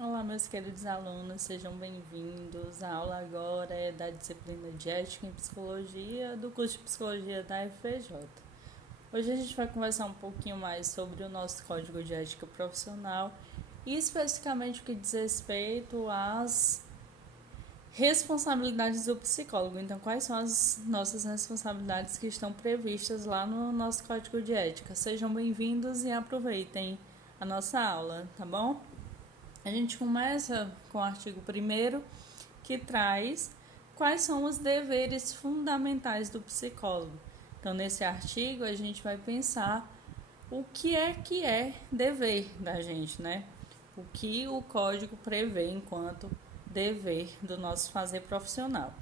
Olá, meus queridos alunos, sejam bem-vindos. A aula agora é da disciplina de Ética em Psicologia do curso de Psicologia da FPJ. Hoje a gente vai conversar um pouquinho mais sobre o nosso Código de Ética Profissional e especificamente o que diz respeito às responsabilidades do psicólogo. Então, quais são as nossas responsabilidades que estão previstas lá no nosso Código de Ética? Sejam bem-vindos e aproveitem a nossa aula, tá bom? A gente começa com o artigo 1º, que traz quais são os deveres fundamentais do psicólogo. Então, nesse artigo, a gente vai pensar o que é dever da gente, né? O que o código prevê enquanto dever do nosso fazer profissional.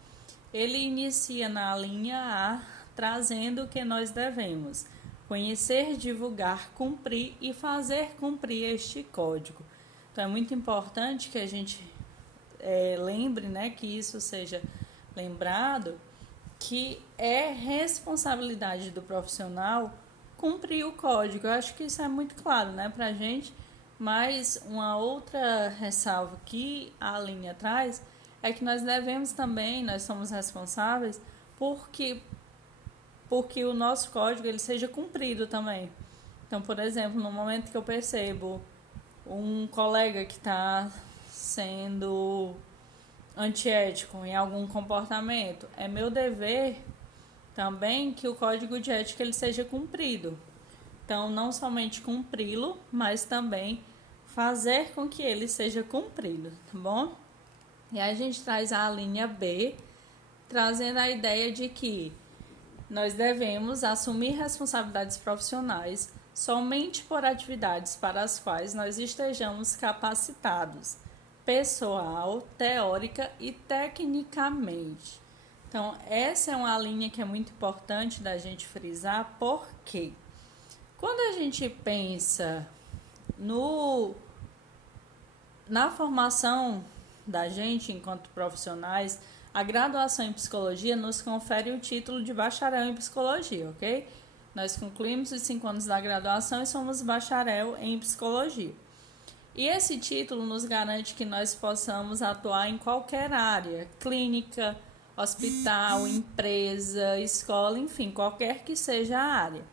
Ele inicia na linha A, trazendo o que nós devemos conhecer, divulgar, cumprir e fazer cumprir este código. Então, é muito importante que a gente lembre, né, que isso seja lembrado, que é responsabilidade do profissional cumprir o código. Eu acho que isso é muito claro, né, para a gente. Mas uma outra ressalva que a linha traz é que nós devemos também, nós somos responsáveis porque o nosso código ele seja cumprido também. Então, por exemplo, no momento que eu percebo um colega que está sendo antiético em algum comportamento, é meu dever também que o código de ética ele seja cumprido. Então, não somente cumpri-lo, mas também fazer com que ele seja cumprido, tá bom? E aí a gente traz a linha B, trazendo a ideia de que nós devemos assumir responsabilidades profissionais somente por atividades para as quais nós estejamos capacitados, pessoal, teórica e tecnicamente. Então, essa é uma linha que é muito importante da gente frisar, porque quando a gente pensa no na formação da gente enquanto profissionais, a graduação em psicologia nos confere o título de bacharel em psicologia, ok? Nós concluímos os 5 anos da graduação e somos bacharel em psicologia. E esse título nos garante que nós possamos atuar em qualquer área, clínica, hospital, empresa, escola, enfim, qualquer que seja a área.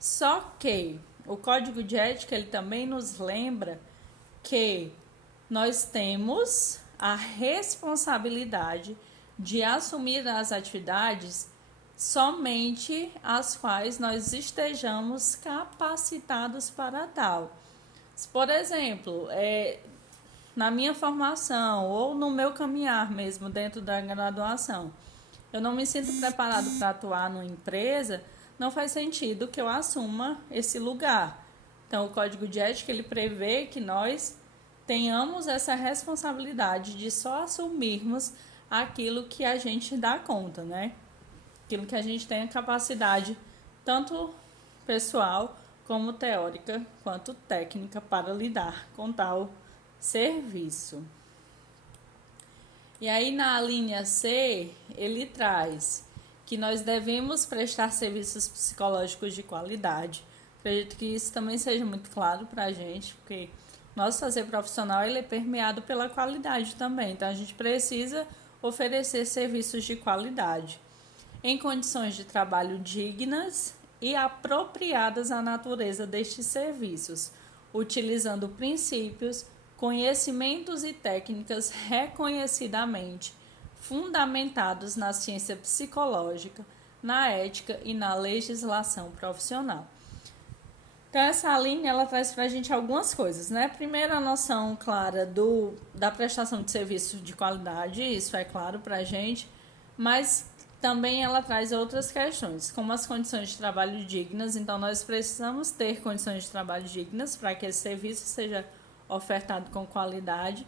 Só que o Código de Ética ele também nos lembra que nós temos a responsabilidade de assumir as atividades somente as quais nós estejamos capacitados para tal. Por exemplo, na minha formação ou no meu caminhar mesmo dentro da graduação, eu não me sinto preparado para atuar numa empresa, não faz sentido que eu assuma esse lugar. Então, o Código de Ética ele prevê que nós tenhamos essa responsabilidade de só assumirmos aquilo que a gente dá conta, né? Aquilo que a gente tem a capacidade, tanto pessoal como teórica, quanto técnica, para lidar com tal serviço. E aí na linha C, ele traz que nós devemos prestar serviços psicológicos de qualidade. Acredito que isso também seja muito claro para a gente, porque nosso fazer profissional ele é permeado pela qualidade também. Então a gente precisa oferecer serviços de qualidade em condições de trabalho dignas e apropriadas à natureza destes serviços, utilizando princípios, conhecimentos e técnicas reconhecidamente fundamentados na ciência psicológica, na ética e na legislação profissional. Então, essa linha ela traz para a gente algumas coisas, né? Primeiro, a noção clara da prestação de serviço de qualidade, isso é claro para a gente, mas também ela traz outras questões, como as condições de trabalho dignas. Então, nós precisamos ter condições de trabalho dignas para que esse serviço seja ofertado com qualidade.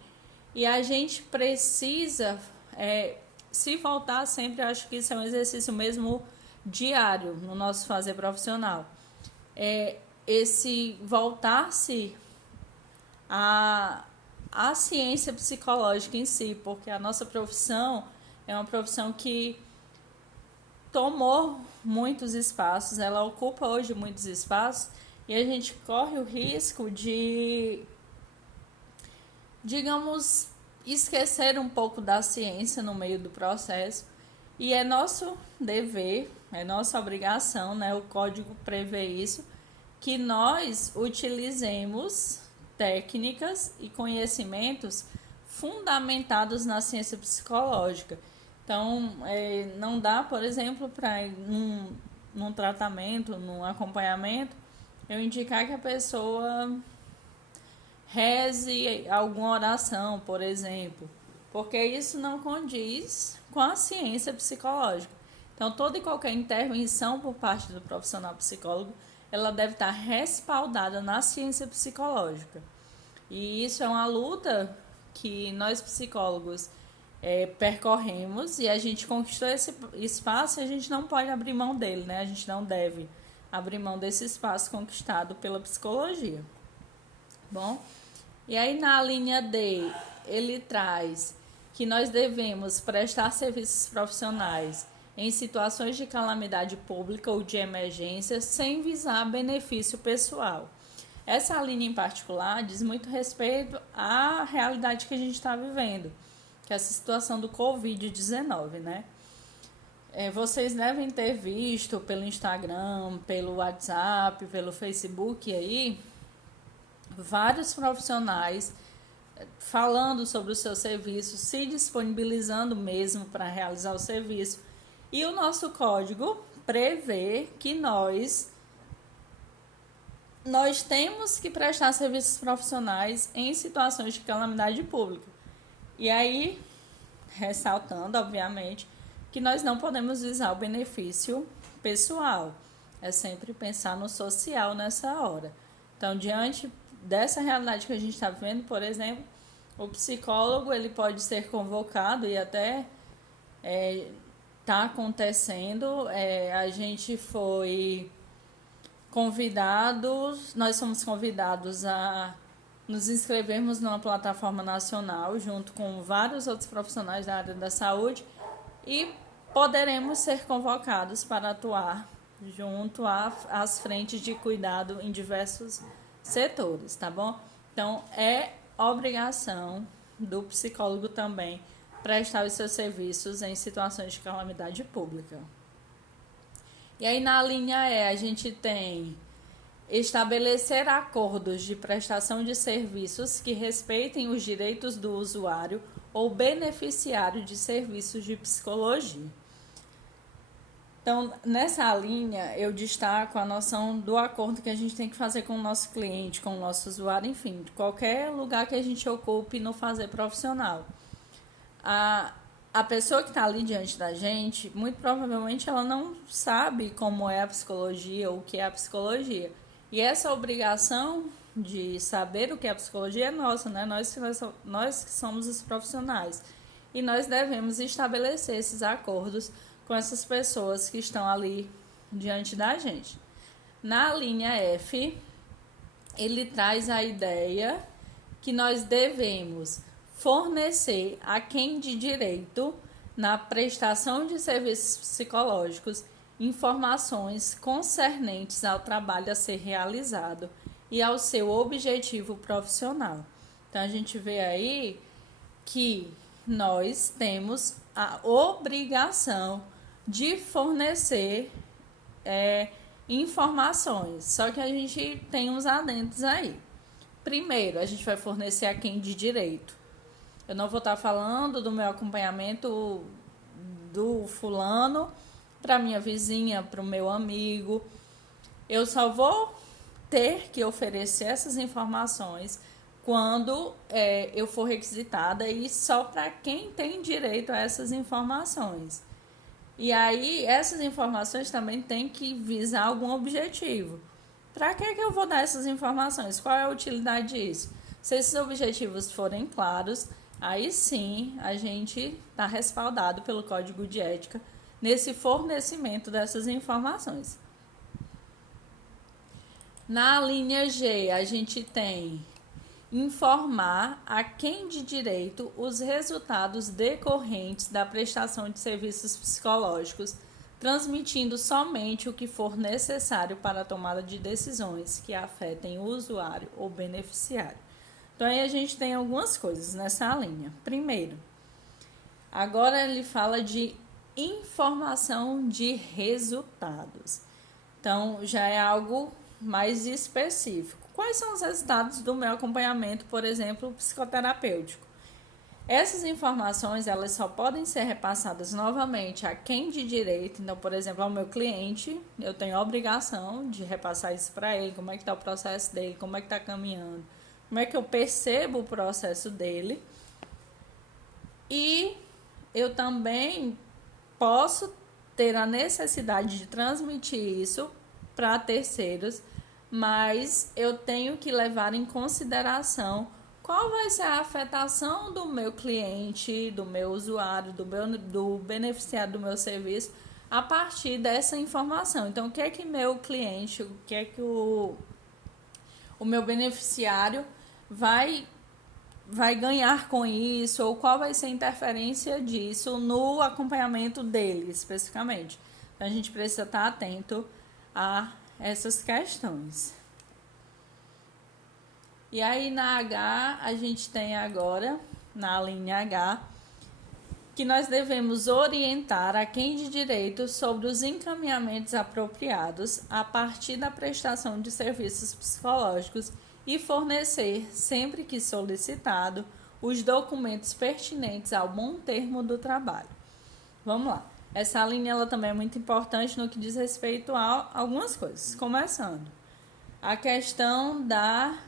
E a gente precisa se voltar sempre, acho que isso é um exercício mesmo diário no nosso fazer profissional. Esse voltar-se à ciência psicológica em si, porque a nossa profissão é uma profissão que tomou muitos espaços, ela ocupa hoje muitos espaços e a gente corre o risco digamos, esquecer um pouco da ciência no meio do processo. E é nosso dever, é nossa obrigação, né? O código prevê isso, que nós utilizemos técnicas e conhecimentos fundamentados na ciência psicológica. Então, não dá, por exemplo, para num tratamento, num acompanhamento, eu indicar que a pessoa reze alguma oração, por exemplo, porque isso não condiz com a ciência psicológica. Então, toda e qualquer intervenção por parte do profissional psicólogo, ela deve estar respaldada na ciência psicológica. E isso é uma luta que nós psicólogos percorremos, e a gente conquistou esse espaço e a gente não pode abrir mão dele, né? A gente não deve abrir mão desse espaço conquistado pela psicologia. Bom, e aí na linha D, ele traz que nós devemos prestar serviços profissionais em situações de calamidade pública ou de emergência sem visar benefício pessoal. Essa linha em particular diz muito respeito à realidade que a gente está vivendo, que é essa situação do Covid-19, né? Vocês devem ter visto pelo Instagram, pelo WhatsApp, pelo Facebook aí, vários profissionais falando sobre o seu serviço, se disponibilizando mesmo para realizar o serviço. E o nosso código prevê que nós temos que prestar serviços profissionais em situações de calamidade pública. E aí, ressaltando, obviamente, que nós não podemos visar o benefício pessoal. É sempre pensar no social nessa hora. Então, diante dessa realidade que a gente está vivendo, por exemplo, o psicólogo ele pode ser convocado e até está acontecendo. A gente foi convidados, nós somos convidados a nos inscrevermos numa plataforma nacional junto com vários outros profissionais da área da saúde e poderemos ser convocados para atuar junto às frentes de cuidado em diversos setores, tá bom? Então, é obrigação do psicólogo também prestar os seus serviços em situações de calamidade pública. E aí, na linha E, a gente tem estabelecer acordos de prestação de serviços que respeitem os direitos do usuário ou beneficiário de serviços de psicologia. Então, nessa linha, eu destaco a noção do acordo que a gente tem que fazer com o nosso cliente, com o nosso usuário, enfim, de qualquer lugar que a gente ocupe no fazer profissional. A pessoa que está ali diante da gente, muito provavelmente ela não sabe como é a psicologia ou o que é a psicologia. E essa obrigação de saber o que é a psicologia é nossa, né? Nós que somos os profissionais. E nós devemos estabelecer esses acordos com essas pessoas que estão ali diante da gente. Na linha F, ele traz a ideia que nós devemos fornecer a quem de direito, na prestação de serviços psicológicos, informações concernentes ao trabalho a ser realizado e ao seu objetivo profissional. Então, a gente vê aí que nós temos a obrigação de fornecer informações, só que a gente tem uns adendos aí. Primeiro, a gente vai fornecer a quem de direito. Eu não vou estar falando do meu acompanhamento do fulano para minha vizinha, para o meu amigo. Eu só vou ter que oferecer essas informações quando eu for requisitada e só para quem tem direito a essas informações. E aí, essas informações também têm que visar algum objetivo. Para que eu vou dar essas informações? Qual é a utilidade disso? Se esses objetivos forem claros, aí sim a gente está respaldado pelo Código de Ética nesse fornecimento dessas informações. Na linha G, a gente tem informar a quem de direito os resultados decorrentes da prestação de serviços psicológicos, transmitindo somente o que for necessário para a tomada de decisões que afetem o usuário ou beneficiário. Então aí a gente tem algumas coisas nessa linha. Primeiro, agora ele fala de informação de resultados. Então já é algo mais específico. Quais são os resultados do meu acompanhamento, por exemplo, psicoterapêutico? Essas informações, elas só podem ser repassadas novamente a quem de direito. Então, por exemplo, ao meu cliente, eu tenho a obrigação de repassar isso para ele, como é que está o processo dele, como é que está caminhando, como é que eu percebo o processo dele. E eu também posso ter a necessidade de transmitir isso para terceiros, mas eu tenho que levar em consideração qual vai ser a afetação do meu cliente, do meu usuário, do beneficiário do meu serviço a partir dessa informação. Então, o que é que meu cliente, o que é que o meu beneficiário vai ganhar com isso, ou qual vai ser a interferência disso no acompanhamento dele, especificamente. Então, a gente precisa estar atento a essas questões. E aí na H, a gente tem agora, na linha H, que nós devemos orientar a quem de direito sobre os encaminhamentos apropriados a partir da prestação de serviços psicológicos e fornecer, sempre que solicitado, os documentos pertinentes ao bom termo do trabalho. Vamos lá. Essa linha ela também é muito importante no que diz respeito a algumas coisas. Começando, a questão da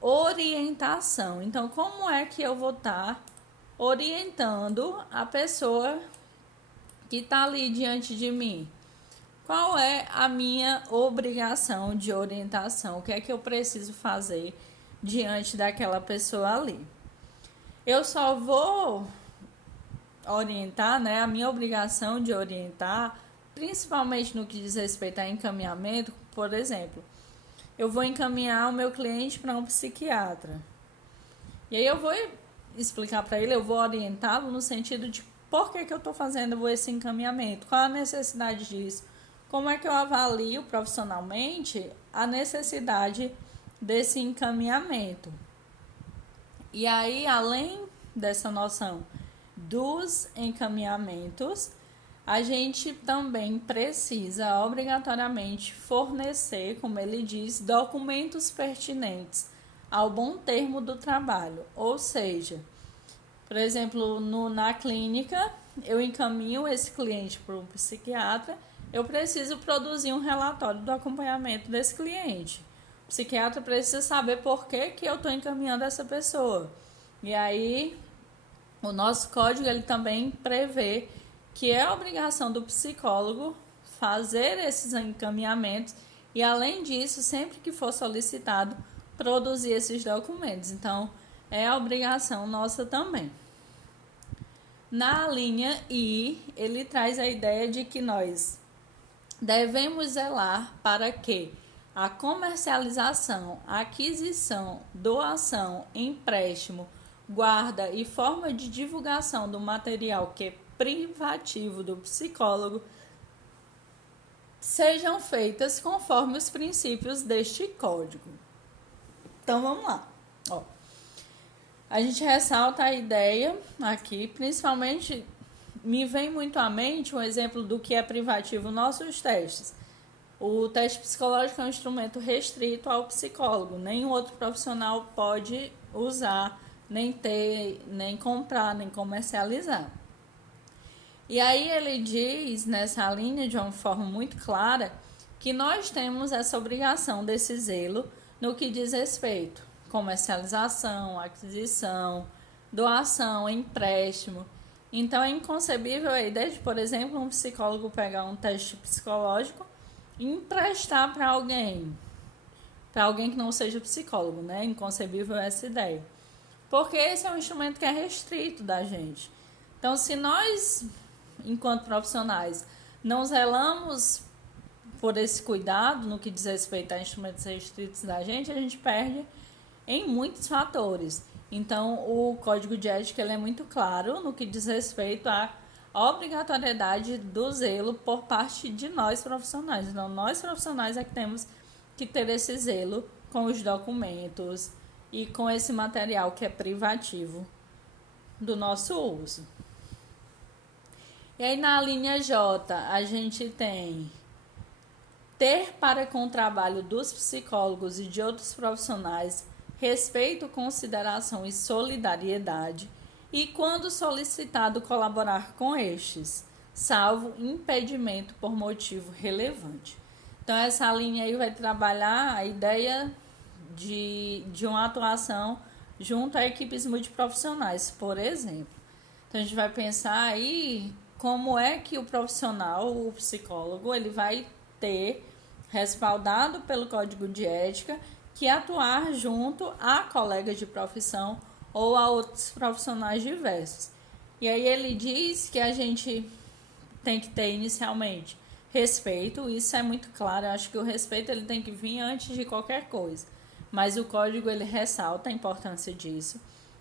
orientação. Então, como é que eu vou estar orientando a pessoa que está ali diante de mim? Qual é a minha obrigação de orientação? O que é que eu preciso fazer diante daquela pessoa ali? Eu só vou orientar, né? A minha obrigação de orientar, principalmente no que diz respeito a encaminhamento, por exemplo, eu vou encaminhar o meu cliente para um psiquiatra. E aí eu vou explicar para ele, eu vou orientá-lo no sentido de por que eu estou fazendo esse encaminhamento, qual a necessidade disso, como é que eu avalio profissionalmente a necessidade desse encaminhamento. E aí, além dessa noção dos encaminhamentos, a gente também precisa obrigatoriamente fornecer, como ele diz, documentos pertinentes ao bom termo do trabalho. Ou seja, por exemplo, na clínica, eu encaminho esse cliente para um psiquiatra, eu preciso produzir um relatório do acompanhamento desse cliente. O psiquiatra precisa saber por que eu estou encaminhando essa pessoa. E aí, o nosso código ele também prevê que é a obrigação do psicólogo fazer esses encaminhamentos e, além disso, sempre que for solicitado, produzir esses documentos. Então, é a obrigação nossa também. Na linha I, ele traz a ideia de que nós devemos zelar para que a comercialização, aquisição, doação, empréstimo, guarda e forma de divulgação do material que é privativo do psicólogo sejam feitas conforme os princípios deste código. Então vamos lá. A gente ressalta a ideia aqui, principalmente me vem muito à mente um exemplo do que é privativo nossos testes. O teste psicológico é um instrumento restrito ao psicólogo, nenhum outro profissional pode usar, nem ter, nem comprar, nem comercializar. E aí ele diz nessa linha de uma forma muito clara que nós temos essa obrigação desse zelo no que diz respeito à comercialização, aquisição, doação, empréstimo. Então é inconcebível a ideia de, por exemplo, um psicólogo pegar um teste psicológico e emprestar para alguém que não seja psicólogo, né? Inconcebível essa ideia. Porque esse é um instrumento que é restrito da gente. Então, se nós, enquanto profissionais, não zelamos por esse cuidado no que diz respeito a instrumentos restritos da gente, a gente perde em muitos fatores. Então, o código de ética ele é muito claro no que diz respeito à obrigatoriedade do zelo por parte de nós profissionais. Então, nós profissionais é que temos que ter esse zelo com os documentos e com esse material que é privativo do nosso uso. E aí na linha J a gente tem ter para com o trabalho dos psicólogos e de outros profissionais respeito, consideração e solidariedade, e quando solicitado colaborar com estes, salvo impedimento por motivo relevante. Então essa linha aí vai trabalhar a ideia de uma atuação junto a equipes multiprofissionais, por exemplo. Então a gente vai pensar aí como é que o profissional, o psicólogo, ele vai ter, respaldado pelo Código de Ética, que atuar junto a colegas de profissão ou a outros profissionais diversos. E aí ele diz que a gente tem que ter inicialmente respeito, isso é muito claro, eu acho que o respeito ele tem que vir antes de qualquer coisa, mas o código ele ressalta a importância disso.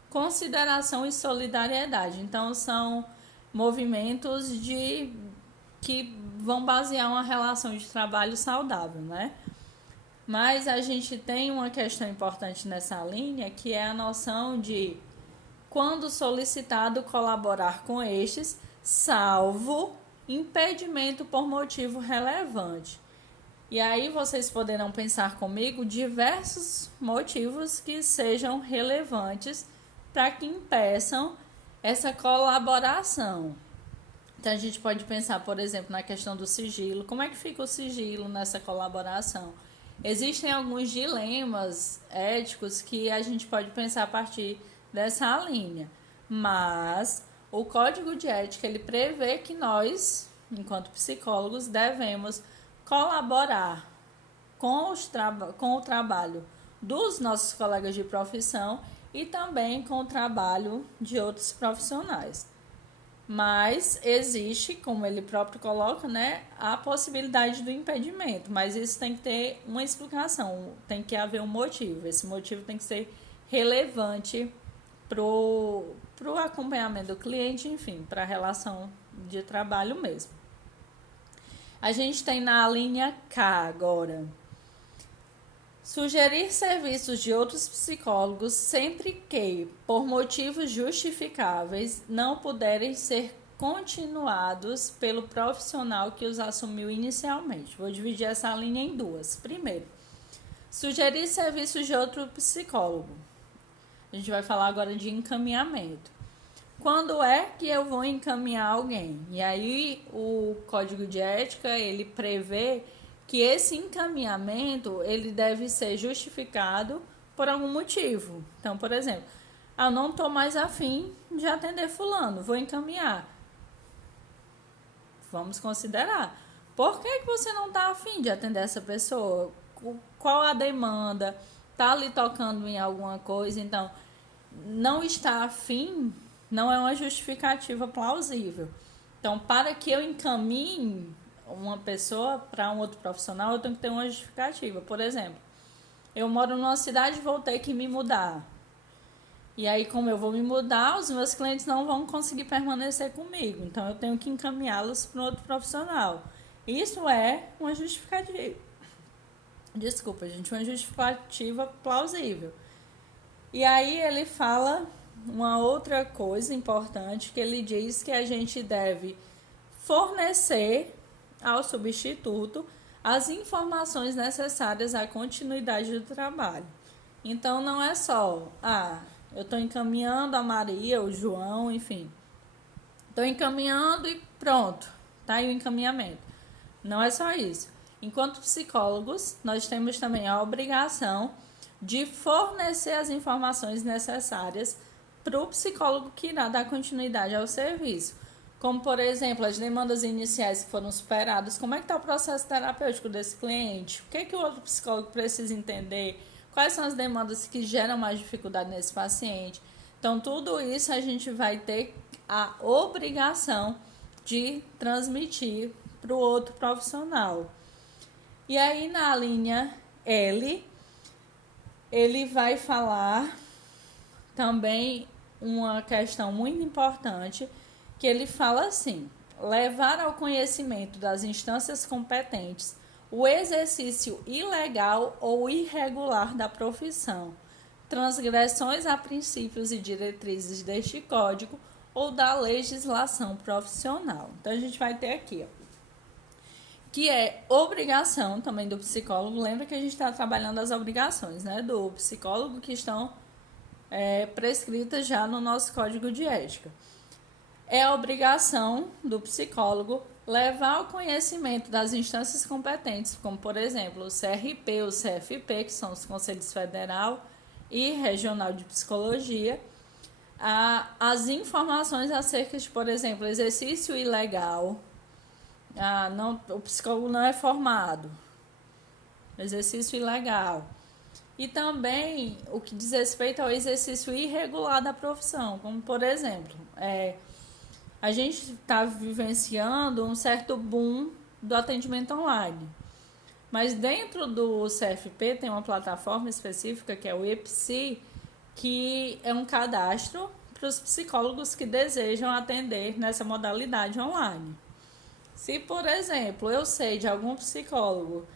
Consideração e solidariedade, então são movimentos que vão basear uma relação de trabalho saudável, né? Mas a gente tem uma questão importante nessa linha, que é a noção de quando solicitado colaborar com estes, salvo impedimento por motivo relevante. E aí vocês poderão pensar comigo diversos motivos que sejam relevantes para que impeçam essa colaboração. Então a gente pode pensar, por exemplo, na questão do sigilo. Como é que fica o sigilo nessa colaboração? Existem alguns dilemas éticos que a gente pode pensar a partir dessa linha, mas o Código de Ética ele prevê que nós, enquanto psicólogos, devemos colaborar com o trabalho dos nossos colegas de profissão e também com o trabalho de outros profissionais. Mas existe, como ele próprio coloca, né, a possibilidade do impedimento, mas isso tem que ter uma explicação, tem que haver um motivo, esse motivo tem que ser relevante para o acompanhamento do cliente, enfim, para a relação de trabalho mesmo. A gente tem na linha K agora. Sugerir serviços de outros psicólogos sempre que, por motivos justificáveis, não puderem ser continuados pelo profissional que os assumiu inicialmente. Vou dividir essa linha em duas. Primeiro, sugerir serviços de outro psicólogo. A gente vai falar agora de encaminhamento. Quando é que eu vou encaminhar alguém? E aí o Código de Ética, ele prevê que esse encaminhamento ele deve ser justificado por algum motivo. Então, por exemplo, eu não estou mais afim de atender fulano, vou encaminhar. Vamos considerar. Por que você não está afim de atender essa pessoa? Qual a demanda? Está ali tocando em alguma coisa? Então, não estar afim não é uma justificativa plausível. Então, para que eu encaminhe uma pessoa para um outro profissional, eu tenho que ter uma justificativa. Por exemplo, eu moro numa cidade e vou ter que me mudar. E aí, como eu vou me mudar, os meus clientes não vão conseguir permanecer comigo. Então, eu tenho que encaminhá-los para um outro profissional. Isso é uma justificativa. Desculpa, gente, uma justificativa plausível. E aí ele fala uma outra coisa importante, que ele diz que a gente deve fornecer ao substituto as informações necessárias à continuidade do trabalho. Então, não é só, eu estou encaminhando a Maria, o João, enfim. Estou encaminhando e pronto, tá aí o encaminhamento. Não é só isso. Enquanto psicólogos, nós temos também a obrigação de fornecer as informações necessárias para o psicólogo que irá dar continuidade ao serviço. Como, por exemplo, as demandas iniciais que foram superadas, como é que está o processo terapêutico desse cliente? O que o outro psicólogo precisa entender? Quais são as demandas que geram mais dificuldade nesse paciente? Então, tudo isso a gente vai ter a obrigação de transmitir para o outro profissional. E aí, na linha L, ele vai falar também uma questão muito importante, que ele fala assim: levar ao conhecimento das instâncias competentes o exercício ilegal ou irregular da profissão, transgressões a princípios e diretrizes deste código ou da legislação profissional. Então, a gente vai ter aqui, ó, que é obrigação também do psicólogo. Lembra que a gente está trabalhando as obrigações, né, do psicólogo que estão prescritas já no nosso código de ética. É a obrigação do psicólogo levar ao conhecimento das instâncias competentes, como, por exemplo, o CRP, o CFP, que são os Conselhos Federal e Regional de Psicologia, as informações acerca de, por exemplo, exercício ilegal. O psicólogo não é formado. Exercício ilegal. E também o que diz respeito ao exercício irregular da profissão, como, por exemplo, a gente está vivenciando um certo boom do atendimento online. Mas dentro do CFP tem uma plataforma específica que é o EPSI, que é um cadastro para os psicólogos que desejam atender nessa modalidade online. Se, por exemplo, eu sei de algum psicólogo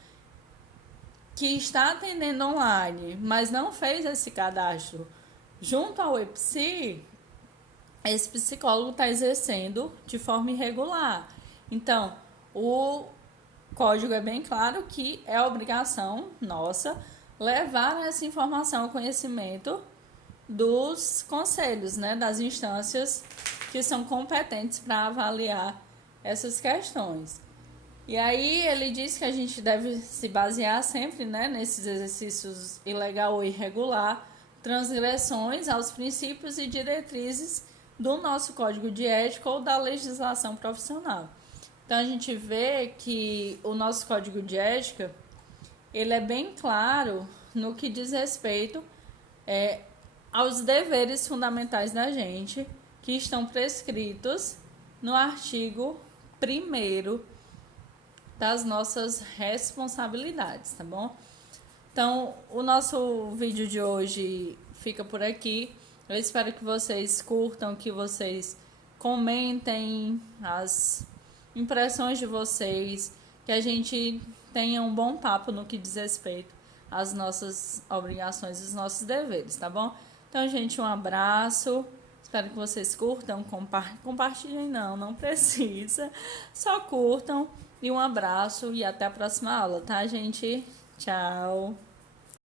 que está atendendo online, mas não fez esse cadastro junto ao EPSI, esse psicólogo está exercendo de forma irregular. Então, o código é bem claro que é obrigação nossa levar essa informação ao conhecimento dos conselhos, né, das instâncias que são competentes para avaliar essas questões. E aí ele diz que a gente deve se basear sempre, né, nesses exercícios ilegal ou irregular, transgressões aos princípios e diretrizes do nosso código de ética ou da legislação profissional. Então a gente vê que o nosso código de ética ele é bem claro no que diz respeito aos deveres fundamentais da gente, que estão prescritos no artigo 1º das nossas responsabilidades, tá bom? Então, o nosso vídeo de hoje fica por aqui. Eu espero que vocês curtam, que vocês comentem as impressões de vocês, que a gente tenha um bom papo no que diz respeito às nossas obrigações e os nossos deveres, tá bom? Então, gente, um abraço. Espero que vocês curtam, compartilhem não precisa. Só curtam e um abraço e até a próxima aula, tá, gente? Tchau!